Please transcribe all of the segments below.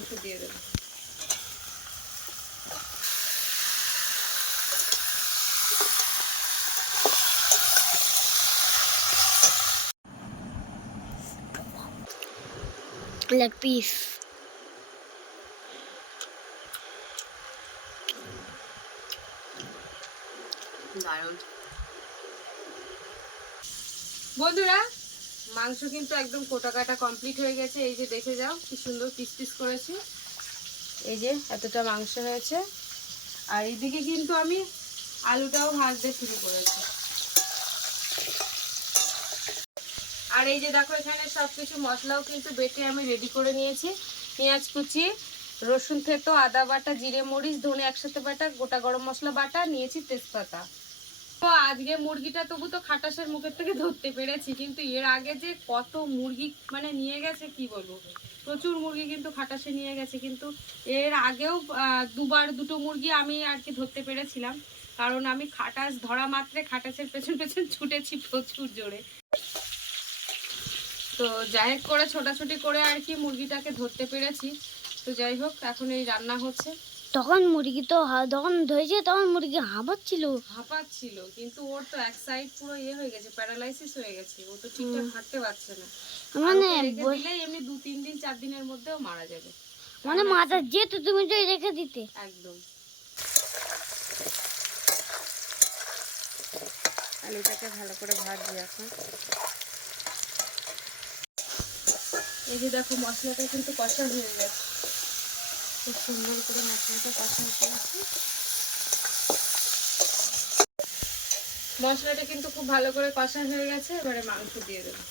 মাংস দিয়ে দেবো। পিস দারুণ। বন্ধুরা মাংস কিন্তু একদম কোটা কাটা কমপ্লিট হয়ে গেছে। এই যে দেখে যাও, কি সুন্দর পিস পিস করেছি। এই যে এতটা মাংস হয়েছে। আর এইদিকে কিন্তু আমি আলুটাও ভাজতে শুরু করেছি। আর এই যে দেখো, এখানে সব কিছু মশলাও কিন্তু বেটে আমি রেডি করে নিয়েছি। পেঁয়াজ কুচি, রসুন থেতো, আদা বাটা, জিরে মরিচ, ধনে একসাথে বাটা, গোটা গরম মশলা বাটা, নিয়েছি তেজপাতা। আজকে মুরগিটা তবু তো খাটাসের মুখের থেকে ধরতে পেরেছি, কিন্তু এর আগে যে কত মুরগি মানে নিয়ে গেছে কি বলব? প্রচুর মুরগি কিন্তু খাটাসে নিয়ে গেছে, কিন্তু এর আগেও দুবার দুটো মুরগি আমি আর কি ধরতে পেরেছিলাম, কারণ আমি খাটাস ধরা মাত্রে খাটাসের পেছন পেছন ছুটেছি প্রচুর জোরে। তো যাই হোক, করে ছোটাছুটি করে আর কি মুরগিটাকে ধরতে পেরেছি। তো যাই হোক, এখন এই রান্না হচ্ছে। তখন মুরগি তো যখন ধরেছে তখন মুরগি হাঁপাচ্ছিল। হাঁপাচ্ছিল কিন্তু ওর তো এক সাইড পুরো ইয়ে হয়ে গেছে প্যারালাইসিস হয়ে গেছে। ও তো ঠিকঠাক হাঁটতে পারছে না। মানে দিলেই এমনি দু তিন দিন চার দিনের মধ্যেও মারা যাবে। মানে মাথা যেত তুমি তো রেখে দিতে। একদম। আলুটাকে ভালো করে ভাজছি এখন। এই যে দেখো মশলাটা কিন্তু কষা হয়ে গেছে। খুব সুন্দর করে মশলাটা কষা করেছি মশলাটা কিন্তু খুব ভালো করে কষা হয়ে গেছে, এবারে মাংস দিয়ে দেবো।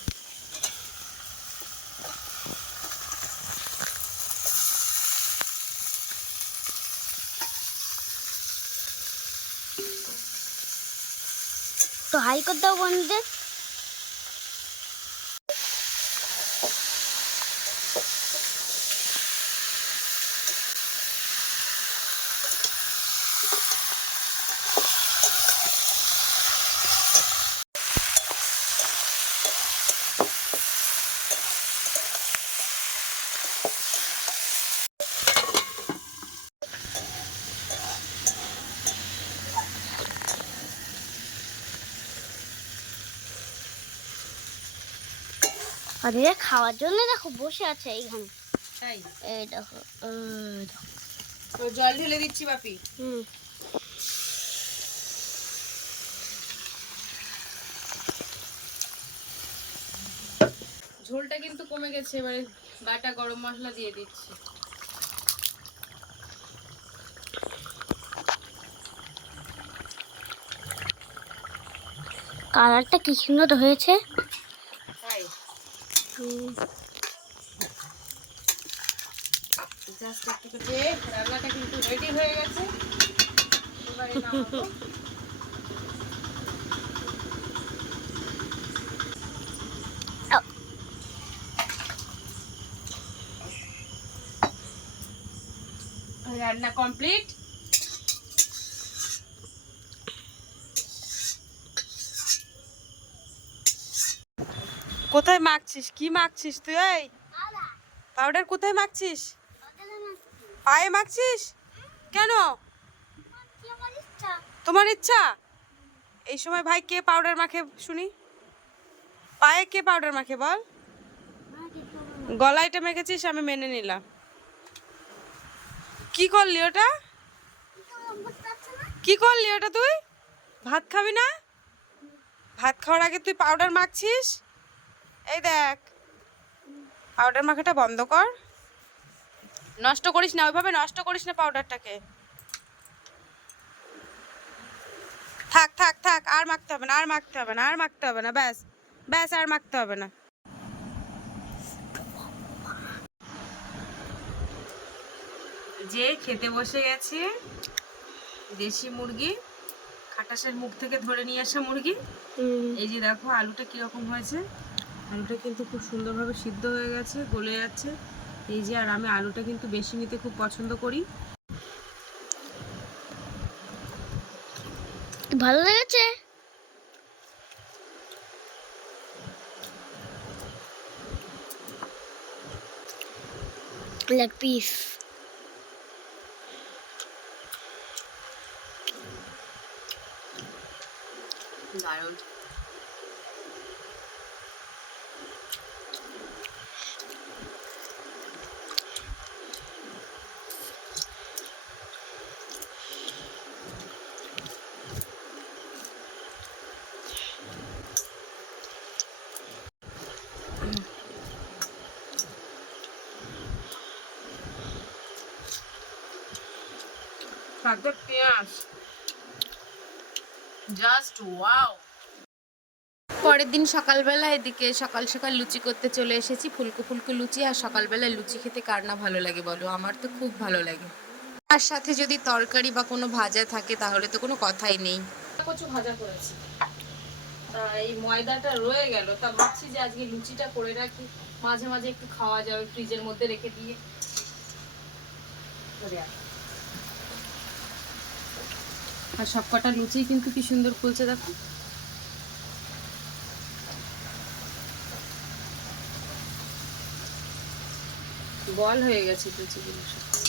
তো হাই করে দাও বন্ধুদের। আর এরা খাওয়ার জন্য দেখো বসে আছে এইখানে। তাই? এই দেখো তো জল ঢেলে দিচ্ছি বাপি। হুম। ঝোলটা কিন্তু কমে গেছে এবারে বাটা গরম মশলা দিয়ে দিচ্ছি। কালারটা কি সুন্দর হয়েছে? জাস্ট একটু রান্নাটা কিন্তু রেডি হয়ে গেছে। রান্না কমপ্লিট কোথায় মাখছিস? কি মাখছিস তুই? এই। পাউডার। কোথায় মাখছিস? পায়ে মাখছিস? কেন? তোমার ইচ্ছা? এই সময় ভাই কে পাউডার মাখে শুনি? পায়ে কে পাউডার মাখে বল? গলায়টা মেখেছিস আমি মেনে নিলাম। কি করলি ওটা? কি করলি ওটা তুই? ভাত খাবি না? ভাত খাওয়ার আগে তুই পাউডার মাখছিস? এই দেখ। পাউডার মাখাটা বন্ধ কর। নষ্ট করিস না ওইভাবে নষ্ট করিস না পাউডারটাকে থাক থাক থাক আর মাখতে হবে না আর মাখতে হবে না আর মাখতে হবে না ব্যাস ব্যাস আর মাখতে হবে না। যে খেতে বসে গেছে দেশি মুরগি খাটাসের মুখ থেকে ধরে নিয়ে আসা মুরগি এই যে দেখো আলুটা কীরকম হয়েছে। আলুটা কিন্তু খুব সুন্দরভাবে সিদ্ধ হয়ে গেছে, গলে যাচ্ছে। এই যে, আর আমি আলুটা কিন্তু বেশি নিতে খুব পছন্দ করি। ভালো লেগেছে? লেগ পিস দারুণ সাথে পেঁয়াজ। জাস্ট ওয়াও পরের দিন সকালবেলা এদিকে সকাল সকাল লুচি করতে চলে এসেছি ফুলকো ফুলকো লুচি আর সকালবেলা লুচি খেতে কার না ভালো লাগে বলো? আমার তো খুব ভালো লাগে। তার সাথে যদি তরকারি বা কোনো ভাজা থাকে তাহলে তো কোনো কথাই নেই। কচু ভাজা করেছি। তা এই ময়দাটা রয়ে গেল। তা ভাবছি যে আজকে লুচিটা করে রাখি। মাঝে মাঝে একটু খাওয়া যাবে ফ্রিজের মধ্যে রেখে দিয়ে। আর সব কটা লুচি কিন্তু কি সুন্দর ফুলছে দেখো। বল হয়ে গেছে লুচিগুলো সব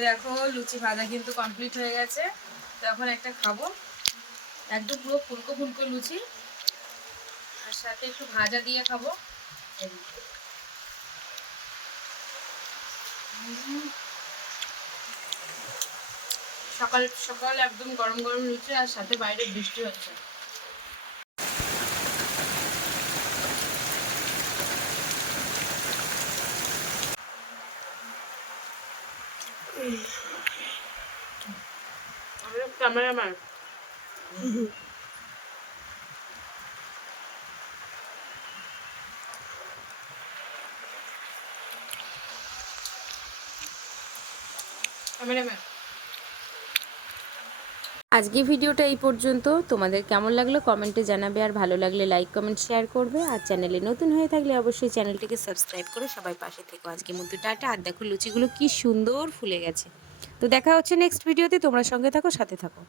দেখো, লুচি ভাজা কিন্তু কমপ্লিট হয়ে গেছে। তো এখন একটা খাব। একদম পুরো ফুলকো ফুলকো লুচি। আর সাথে একটু ভাজা দিয়ে খাব। সকাল সকাল একদম গরম গরম লুচি আর সাথে বাইরে বৃষ্টি হচ্ছে। ক্যামেরাম্যান ক্যামেরাম্যান আজকে ভিডিওটা এই পর্যন্ত। তোমাদের কেমন লাগল কমেন্টে জানাবে আর ভালো লাগলে লাইক কমেন্ট শেয়ার করবে। আর চ্যানেলে নতুন হয়ে থাকলে অবশ্যই চ্যানেলটিকে সাবস্ক্রাইব করে সবাই পাশে থেকো। আজকে মতো টাটা। আর দেখো লুচিগুলো কি সুন্দর ফুলে গেছে। তো দেখা হচ্ছে নেক্সট ভিডিওতে তোমরা সঙ্গে থাকো সাথে থাকো।